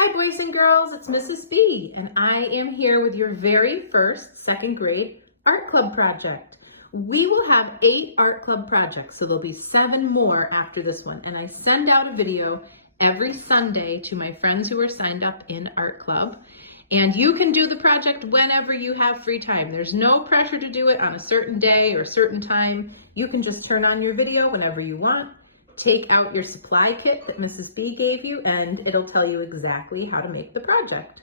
Hi boys and girls, it's Mrs. B and I am here with your very first second grade art club project. We will have 8 art club projects, so there'll be 7 more after this one. And I send out a video every Sunday to my friends who are signed up in art club. And you can do the project whenever you have free time. There's no pressure to do it on a certain day or certain time. You can just turn on your video whenever you want. Take out your supply kit that Mrs. B gave you and it'll tell you exactly how to make the project.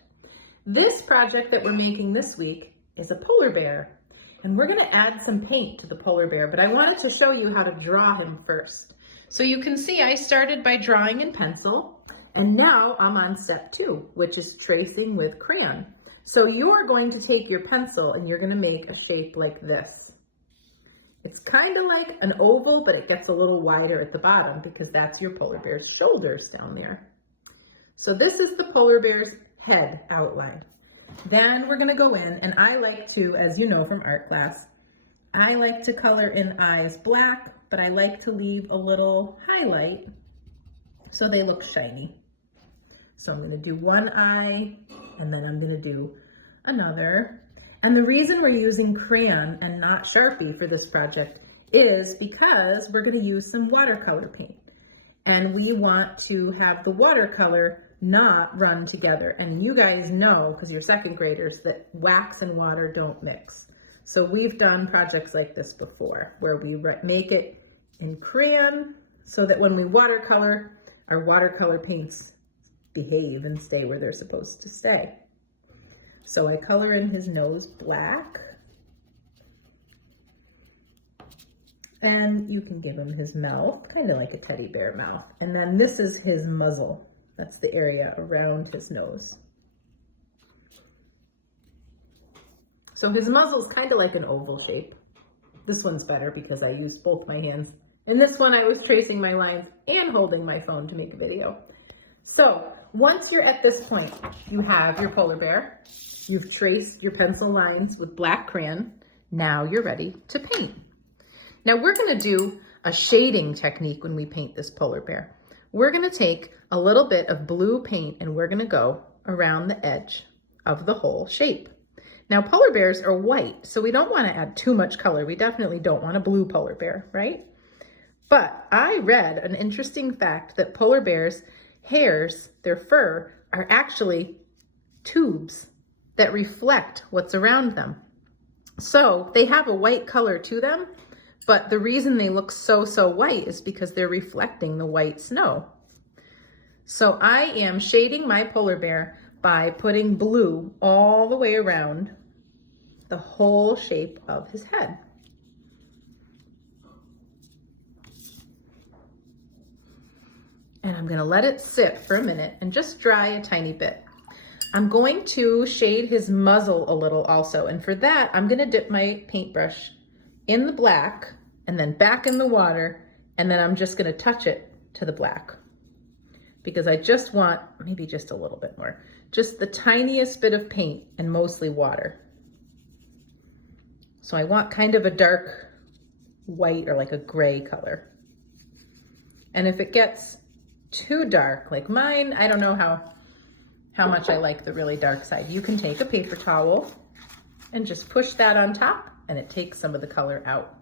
This project that we're making this week is a polar bear, and we're gonna add some paint to the polar bear, but I wanted to show you how to draw him first. So you can see I started by drawing in pencil, and now I'm on step 2, which is tracing with crayon. So you're going to take your pencil and you're gonna make a shape like this. It's kind of like an oval, but it gets a little wider at the bottom because that's your polar bear's shoulders down there. So this is the polar bear's head outline. Then we're gonna go in, and I like to, as you know from art class, I like to color in eyes black, but I like to leave a little highlight so they look shiny. So I'm gonna do one eye, and then I'm gonna do another. And the reason we're using crayon and not Sharpie for this project is because we're going to use some watercolor paint. And we want to have the watercolor not run together. And you guys know, because you're second graders, that wax and water don't mix. So we've done projects like this before, where we make it in crayon so that when we watercolor, our watercolor paints behave and stay where they're supposed to stay. So I color in his nose black, and you can give him his mouth, kind of like a teddy bear mouth. And then this is his muzzle. That's the area around his nose. So his muzzle is kind of like an oval shape. This one's better because I used both my hands. In this one, I was tracing my lines and holding my phone to make a video. So once you're at this point, you have your polar bear. You've traced your pencil lines with black crayon. Now you're ready to paint. Now we're gonna do a shading technique when we paint this polar bear. We're gonna take a little bit of blue paint and we're gonna go around the edge of the whole shape. Now polar bears are white, so we don't wanna add too much color. We definitely don't want a blue polar bear, right? But I read an interesting fact that polar bears' hairs, their fur, are actually tubes that reflect what's around them. So they have a white color to them, but the reason they look so white is because they're reflecting the white snow. So I am shading my polar bear by putting blue all the way around the whole shape of his head. And I'm gonna let it sit for a minute and just dry a tiny bit. I'm going to shade his muzzle a little also, and for that, I'm gonna dip my paintbrush in the black and then back in the water, and then I'm just gonna touch it to the black because I just want maybe just a little bit more, just the tiniest bit of paint and mostly water. So I want kind of a dark white or like a gray color. And if it gets too dark like mine, I don't know how much I like the really dark side. You can take a paper towel and just push that on top and it takes some of the color out.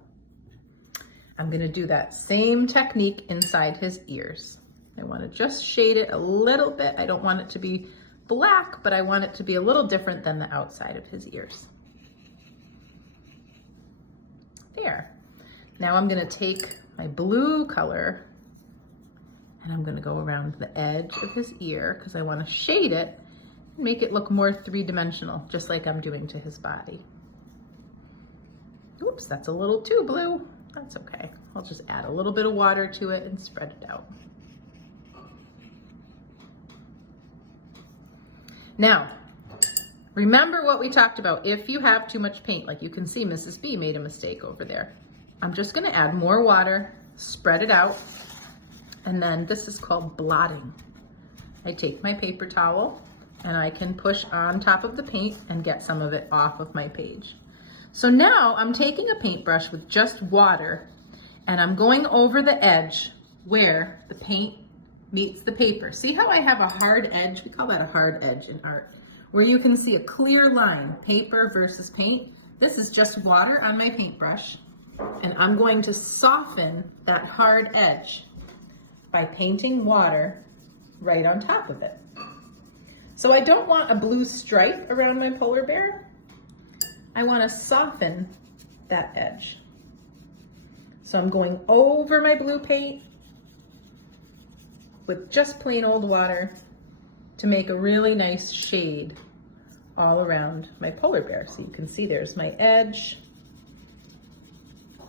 I'm gonna do that same technique inside his ears. I wanna just shade it a little bit. I don't want it to be black, but I want it to be a little different than the outside of his ears. There. Now I'm gonna take my blue color and I'm gonna go around the edge of his ear because I wanna shade it and make it look more 3-dimensional, just like I'm doing to his body. Oops, that's a little too blue. That's okay. I'll just add a little bit of water to it and spread it out. Now, remember what we talked about. If you have too much paint, like you can see Mrs. B made a mistake over there. I'm just gonna add more water, spread it out, and then this is called blotting. I take my paper towel and I can push on top of the paint and get some of it off of my page. So now I'm taking a paintbrush with just water and I'm going over the edge where the paint meets the paper. See how I have a hard edge? We call that a hard edge in art, where you can see a clear line, paper versus paint. This is just water on my paintbrush, and I'm going to soften that hard edge by painting water right on top of it. So I don't want a blue stripe around my polar bear. I want to soften that edge. So I'm going over my blue paint with just plain old water to make a really nice shade all around my polar bear. So you can see there's my edge.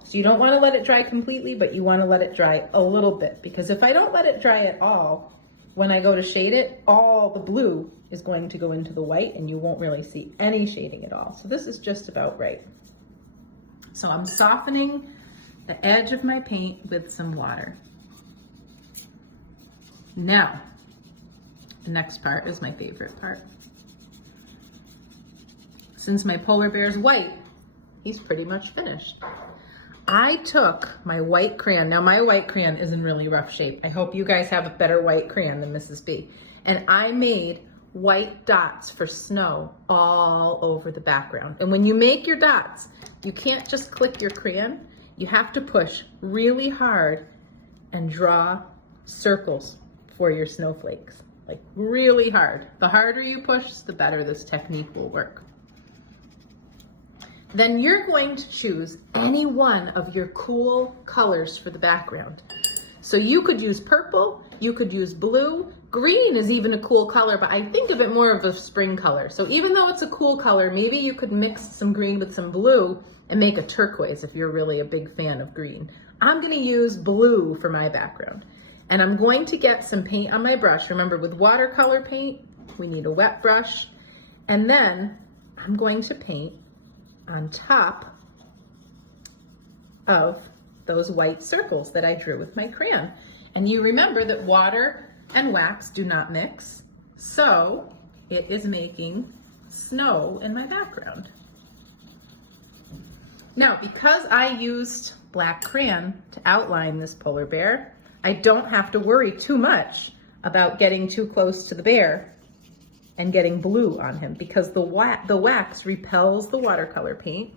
So you don't want to let it dry completely, but you want to let it dry a little bit, because if I don't let it dry at all, when I go to shade it, all the blue is going to go into the white and you won't really see any shading at all. So this is just about right. So I'm softening the edge of my paint with some water. Now, the next part is my favorite part. Since my polar bear's white, he's pretty much finished. I took my white crayon. Now my white crayon is in really rough shape. I hope you guys have a better white crayon than Mrs. B. And I made white dots for snow all over the background. And when you make your dots, you can't just click your crayon. You have to push really hard and draw circles for your snowflakes, like really hard. The harder you push, the better this technique will work. Then you're going to choose any one of your cool colors for the background. So you could use purple, you could use blue, green is even a cool color, but I think of it more of a spring color. So even though it's a cool color, maybe you could mix some green with some blue and make a turquoise if you're really a big fan of green. I'm gonna use blue for my background. And I'm going to get some paint on my brush. Remember, with watercolor paint, we need a wet brush. And then I'm going to paint on top of those white circles that I drew with my crayon. And you remember that water and wax do not mix, so it is making snow in my background. Now, because I used black crayon to outline this polar bear, I don't have to worry too much about getting too close to the bear and getting blue on him, because the wax repels the watercolor paint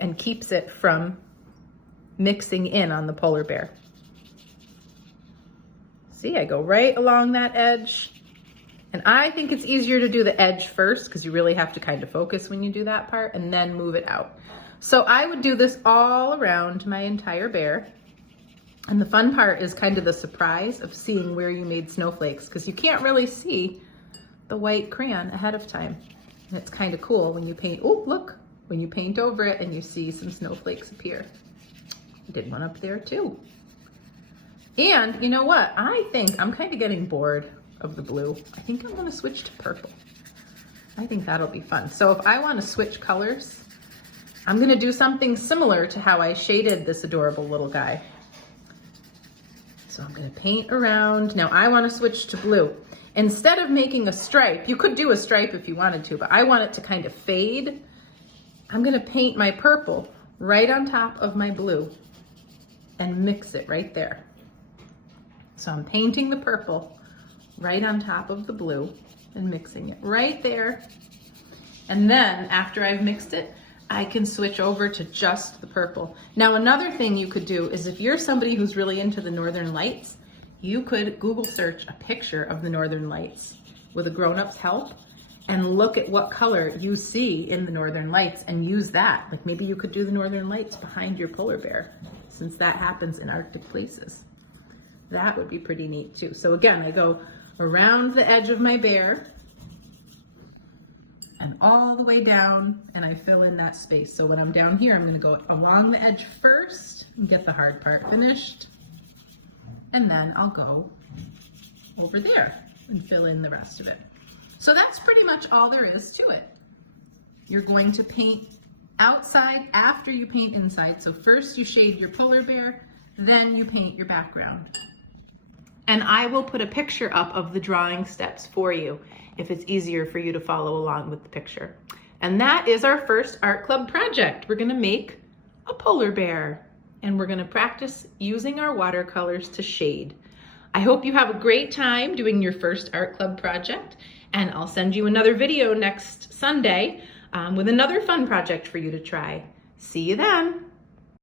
and keeps it from mixing in on the polar bear. See, I go right along that edge. And I think it's easier to do the edge first, because you really have to kind of focus when you do that part, and then move it out. So I would do this all around my entire bear. And the fun part is kind of the surprise of seeing where you made snowflakes, because you can't really see the white crayon ahead of time. And it's kind of cool when you paint, oh, look, when you paint over it and you see some snowflakes appear. I did one up there too. And you know what? I think I'm kind of getting bored of the blue. I think I'm gonna switch to purple. I think that'll be fun. So if I wanna switch colors, I'm gonna do something similar to how I shaded this adorable little guy. So I'm gonna paint around. Now I wanna switch to blue. Instead of making a stripe, you could do a stripe if you wanted to, but I want it to kind of fade. I'm gonna paint my purple right on top of my blue and mix it right there. So I'm painting the purple right on top of the blue and mixing it right there. And then after I've mixed it, I can switch over to just the purple. Now, another thing you could do is if you're somebody who's really into the Northern Lights, you could Google search a picture of the Northern Lights with a grown-up's help and look at what color you see in the Northern Lights and use that. Like maybe you could do the Northern Lights behind your polar bear, since that happens in Arctic places. That would be pretty neat too. So again, I go around the edge of my bear and all the way down, and I fill in that space. So when I'm down here, I'm gonna go along the edge first and get the hard part finished. And then I'll go over there and fill in the rest of it. So that's pretty much all there is to it. You're going to paint outside after you paint inside. So first you shade your polar bear, then you paint your background. And I will put a picture up of the drawing steps for you if it's easier for you to follow along with the picture. And that is our first art club project. We're gonna make a polar bear, and we're gonna practice using our watercolors to shade. I hope you have a great time doing your first art club project, and I'll send you another video next Sunday with another fun project for you to try. See you then.